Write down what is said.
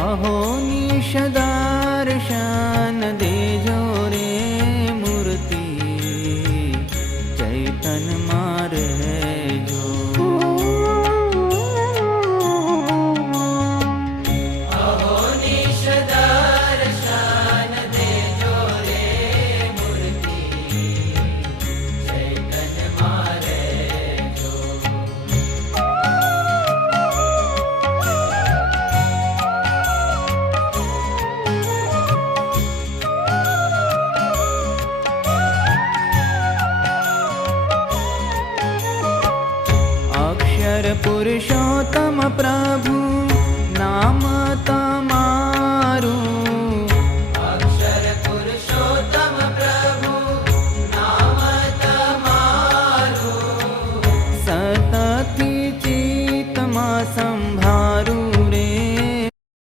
अहो निश दर्शन देजो रे मूर्ति चैतन मारे जो। अहो निश दर्शन देजो रे मूर्ति चैतन मारे जो। अक्षर पुरुषोत्तम प्रभु